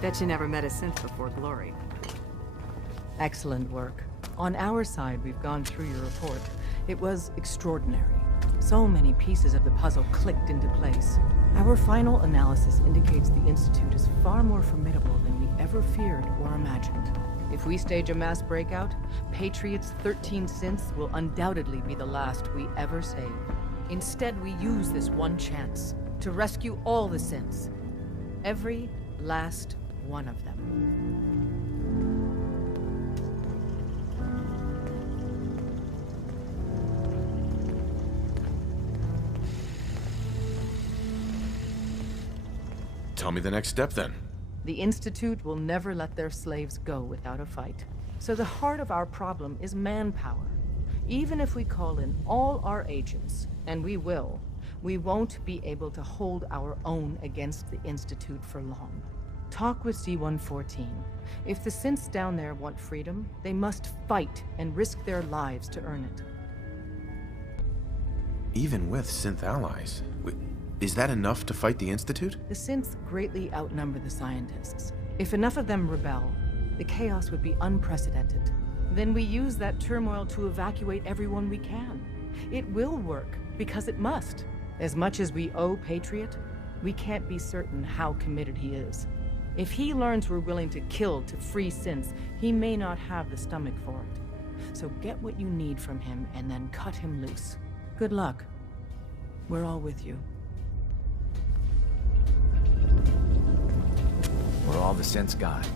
Bet you never met a synth before Glory. Excellent work. On our side, we've gone through your report. It was extraordinary. So many pieces of the puzzle clicked into place. Our final analysis indicates the Institute is far more formidable than we ever feared or imagined. If we stage a mass breakout, Patriot's 13 synths will undoubtedly be the last we ever save. Instead, we use this one chance to rescue all the synths. Every last one of them. Tell me the next step, then. The Institute will never let their slaves go without a fight. So the heart of our problem is manpower. Even if we call in all our agents, and we will, we won't be able to hold our own against the Institute for long. Talk with C-114. If the synths down there want freedom, they must fight and risk their lives to earn it. Even with synth allies, is that enough to fight the Institute? The synths greatly outnumber the scientists. If enough of them rebel, the chaos would be unprecedented. Then we use that turmoil to evacuate everyone we can. It will work, because it must. As much as we owe Patriot, we can't be certain how committed he is. If he learns we're willing to kill to free synths, he may not have the stomach for it. So get what you need from him and then cut him loose. Good luck. We're all with you. We're all the synths got.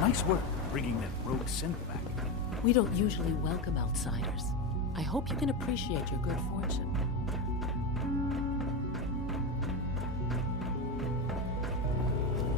Nice work bringing that rogue synth back. We don't usually welcome outsiders. I hope you can appreciate your good fortune.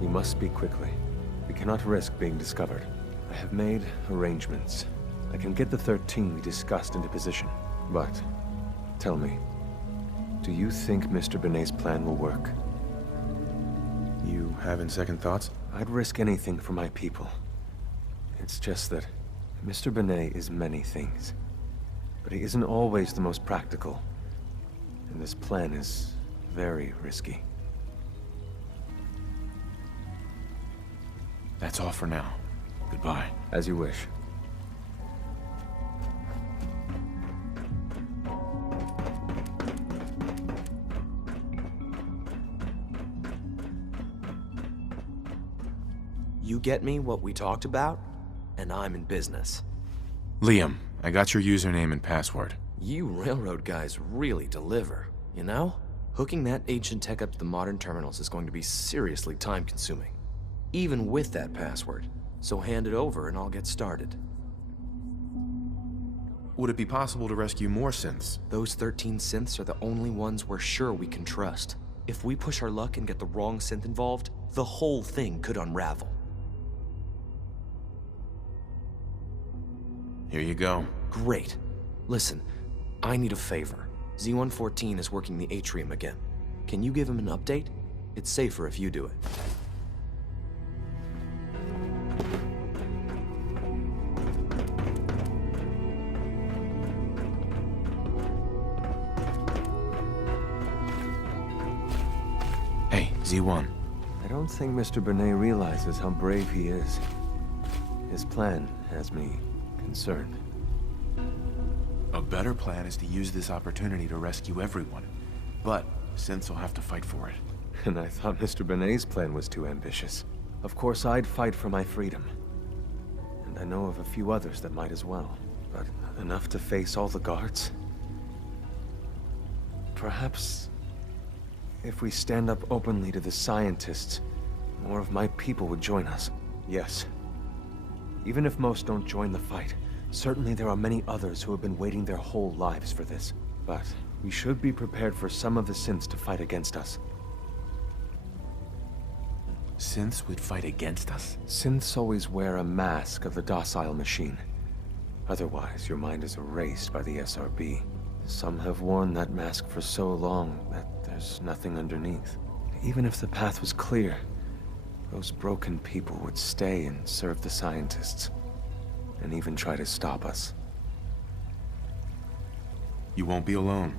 We must speak quickly. We cannot risk being discovered. I have made arrangements. I can get the 13 we discussed into position. But, tell me, do you think Mr. Benet's plan will work? You having second thoughts? I'd risk anything for my people. It's just that Mr. Benet is many things. But he isn't always the most practical. And this plan is very risky. That's all for now. Goodbye. As you wish. You get me what we talked about, and I'm in business. Liam, I got your username and password. You railroad guys really deliver, you know? Hooking that ancient tech up to the modern terminals is going to be seriously time-consuming. Even with that password. So hand it over and I'll get started. Would it be possible to rescue more synths? Those 13 synths are the only ones we're sure we can trust. If we push our luck and get the wrong synth involved, the whole thing could unravel. Here you go. Great. Listen, I need a favor. Z-114 is working the atrium again. Can you give him an update? It's safer if you do it. Hey, Z1. I don't think Mr. Benet realizes how brave he is. His plan has me concerned. A better plan is to use this opportunity to rescue everyone. But synths will have to fight for it. And I thought Mr. Benet's plan was too ambitious. Of course, I'd fight for my freedom. And I know of a few others that might as well. But enough to face all the guards? Perhaps if we stand up openly to the scientists, more of my people would join us. Yes. Even if most don't join the fight, certainly there are many others who have been waiting their whole lives for this. But we should be prepared for some of the synths to fight against us. Synths would fight against us? Synths always wear a mask of the docile machine. Otherwise, your mind is erased by the SRB. Some have worn that mask for so long that there's nothing underneath. Even if the path was clear, those broken people would stay and serve the scientists, and even try to stop us. You won't be alone.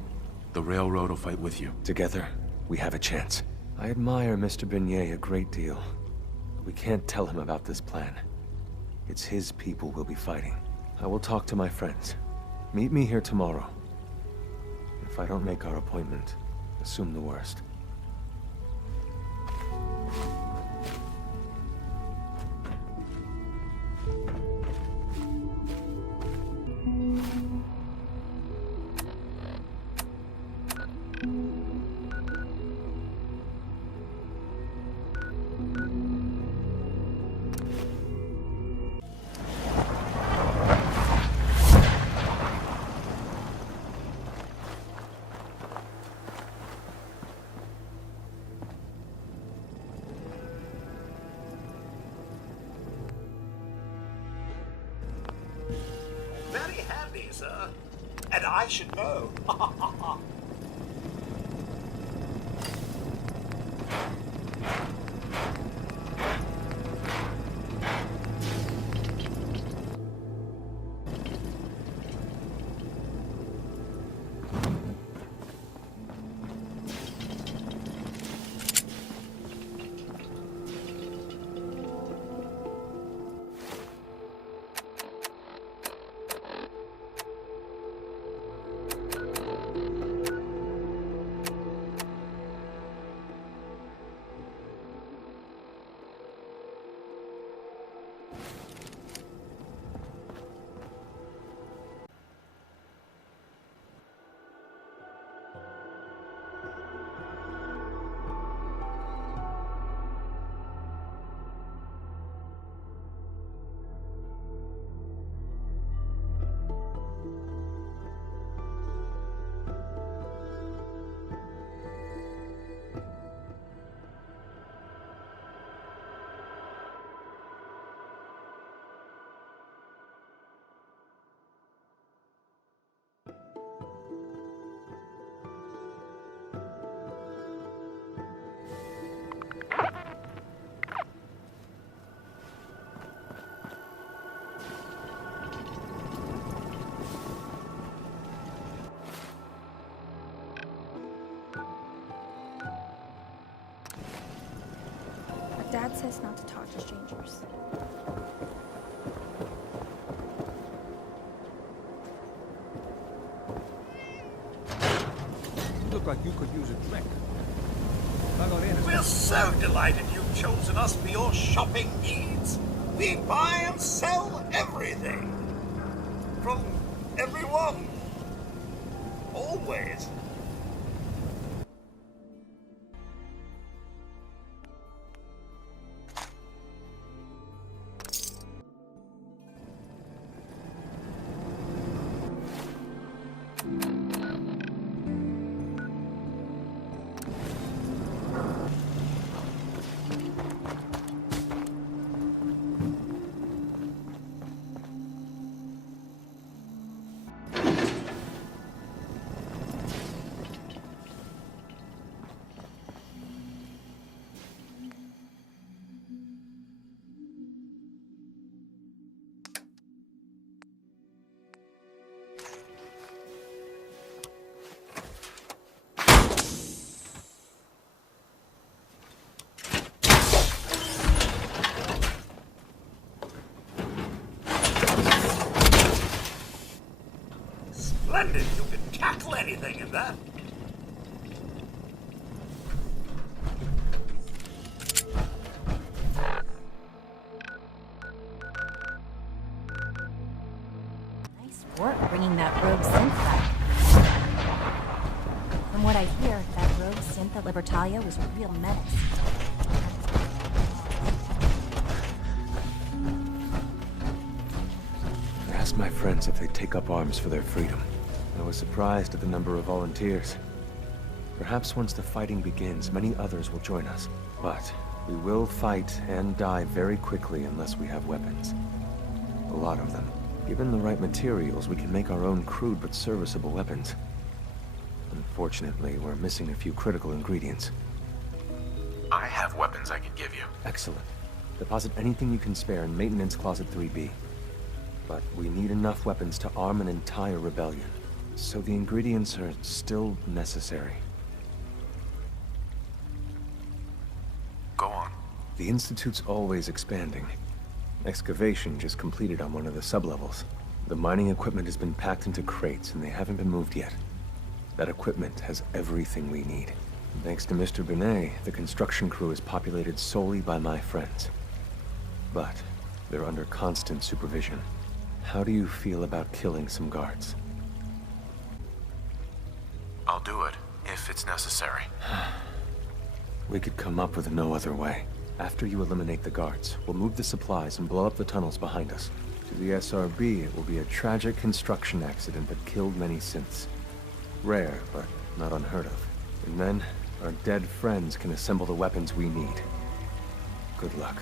The railroad will fight with you. Together, we have a chance. I admire Mr. Beignet a great deal. We can't tell him about this plan. It's his people we'll be fighting. I will talk to my friends. Meet me here tomorrow. If I don't make our appointment, assume the worst. Very handy, sir. And I should know. Dad says not to talk to strangers. You look like you could use a drink. We're so delighted you've chosen us for your shopping needs. We buy and sell everything. From everyone. Always. Splendid! You can tackle anything in that. Nice work bringing that rogue synth back. From what I hear, that rogue synth at Libertalia was a real menace. I asked my friends if they'd take up arms for their freedom. I was surprised at the number of volunteers. Perhaps once the fighting begins, many others will join us. But we will fight and die very quickly unless we have weapons. A lot of them. Given the right materials, we can make our own crude but serviceable weapons. Unfortunately, we're missing a few critical ingredients. I have weapons weapons I can give you. Excellent. Deposit anything you can spare in Maintenance Closet 3B. But we need enough weapons to arm an entire rebellion. So the ingredients are still necessary. Go on. The Institute's always expanding. Excavation just completed on one of the sublevels. The mining equipment has been packed into crates and they haven't been moved yet. That equipment has everything we need. And thanks to Mr. Binet, the construction crew is populated solely by my friends. But they're under constant supervision. How do you feel about killing some guards? I'll do it, if it's necessary. We could come up with no other way. After you eliminate the guards, we'll move the supplies and blow up the tunnels behind us. To the SRB, it will be a tragic construction accident that killed many synths. Rare, but not unheard of. And then, our dead friends can assemble the weapons we need. Good luck.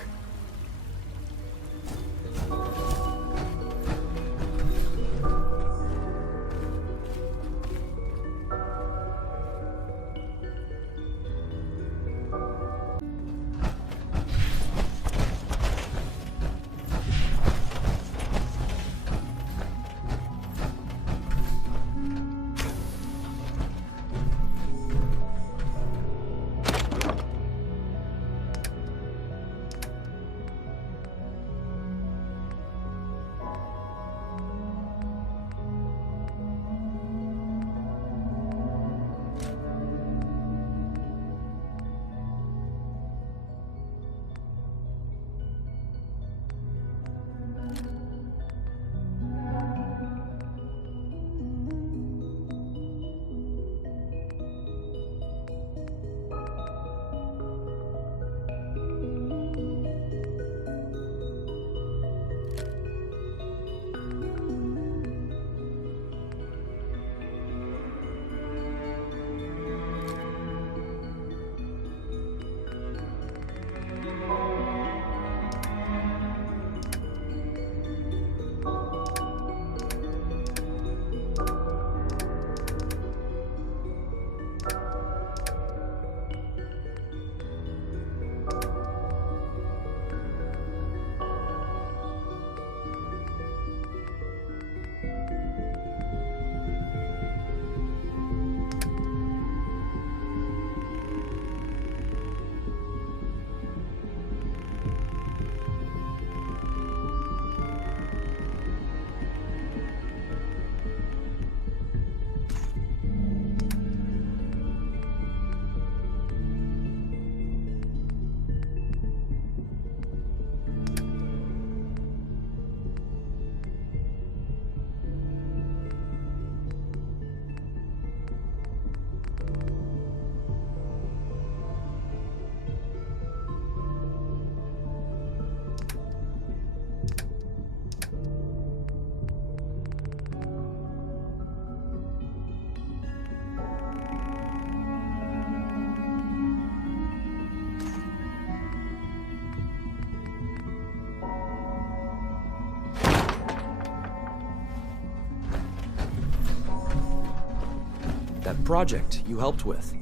That project you helped with,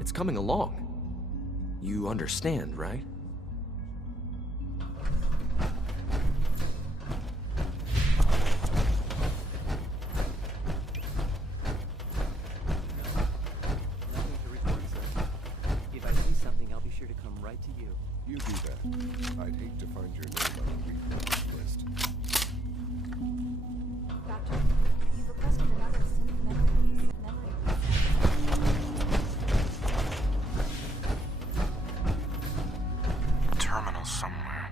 it's coming along. You understand, right? Nothing to report, sir. If I see something, I'll be sure to come right to you. You do that. I'd hate to find your name on a recruiters list. Doctor, you've requested another synth memory. Terminal somewhere.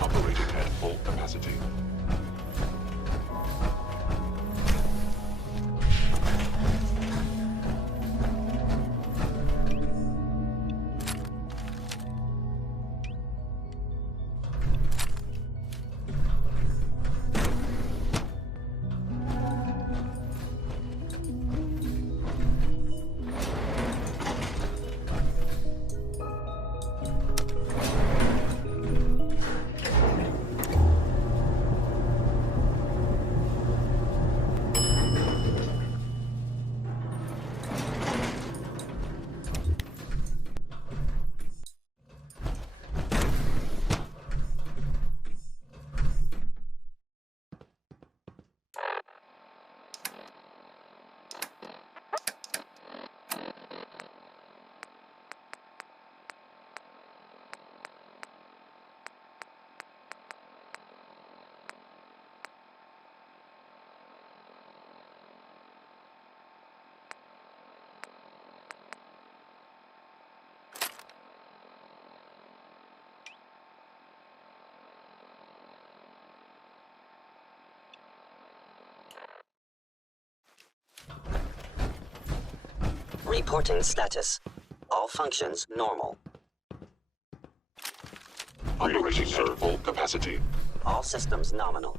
Operating at full capacity. Reporting status. All functions normal. Operating at full capacity. All systems nominal.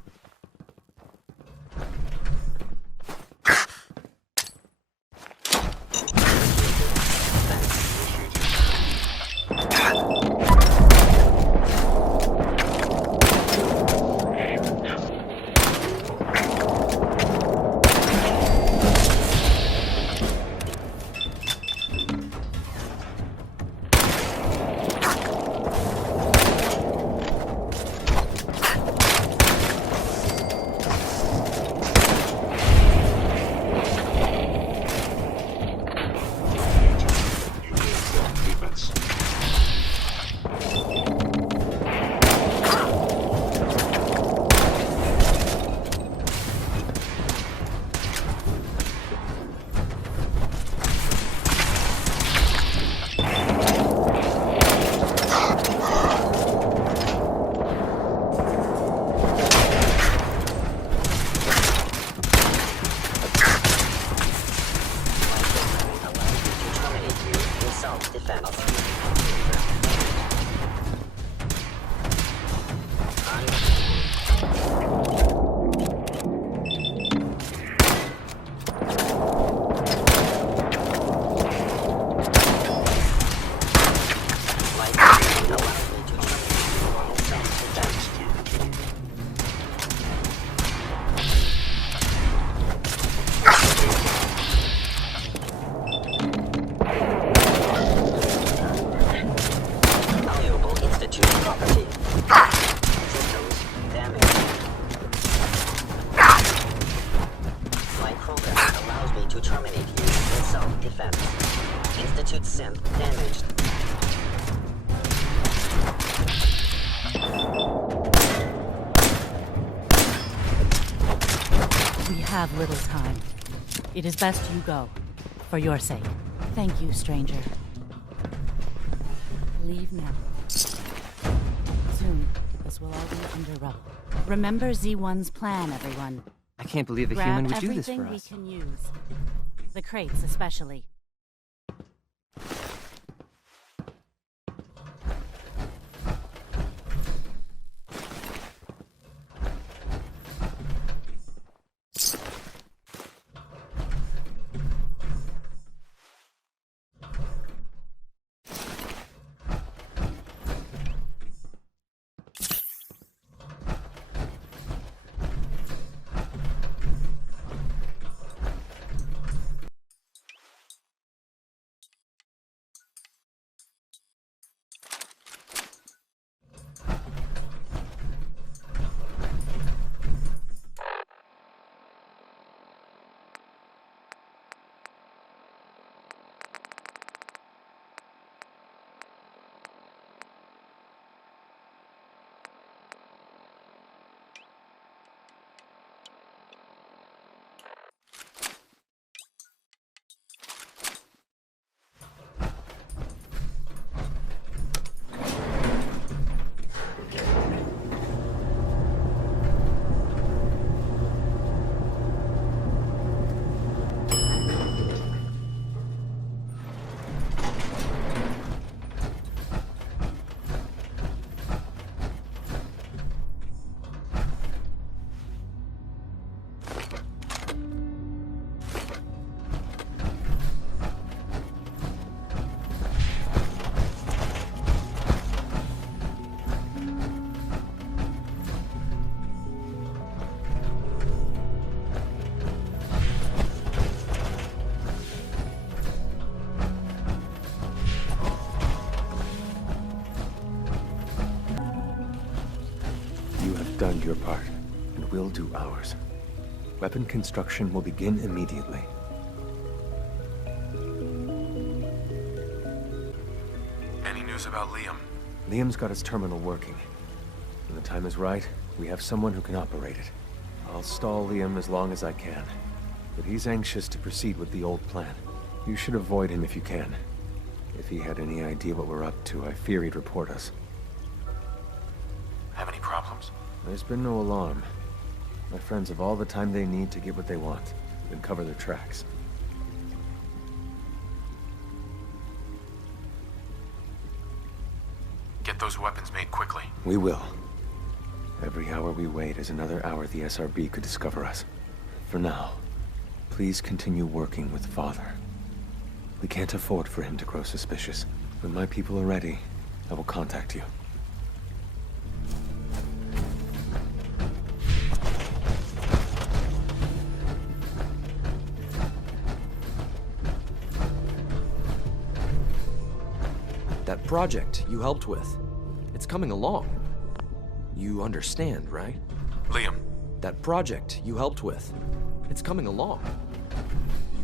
Have little time. It is best you go, for your sake. Thank you, stranger. Leave now. Soon, this will all be under rubble. Remember Z1's plan, everyone. I can't believe a Grab human would do this for everything us. we can use. The crates, especially. Done your part, and we'll do ours. Weapon construction will begin immediately. Any news about Liam? Liam's got his terminal working. When the time is right, we have someone who can operate it. I'll stall Liam as long as I can, but he's anxious to proceed with the old plan. You should avoid him if you can. If he had any idea what we're up to, I fear he'd report us. Have any problems? There's been no alarm. My friends have all the time they need to get what they want, then cover their tracks. those weapons made quickly. We will. Every hour we wait is another hour the SRB could discover us. For now, please continue working with Father. We can't afford for him to grow suspicious. When my people are ready, I will contact you. That project you helped with, it's coming along. You understand, right? Liam. That project you helped with, it's coming along.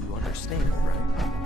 You understand, right?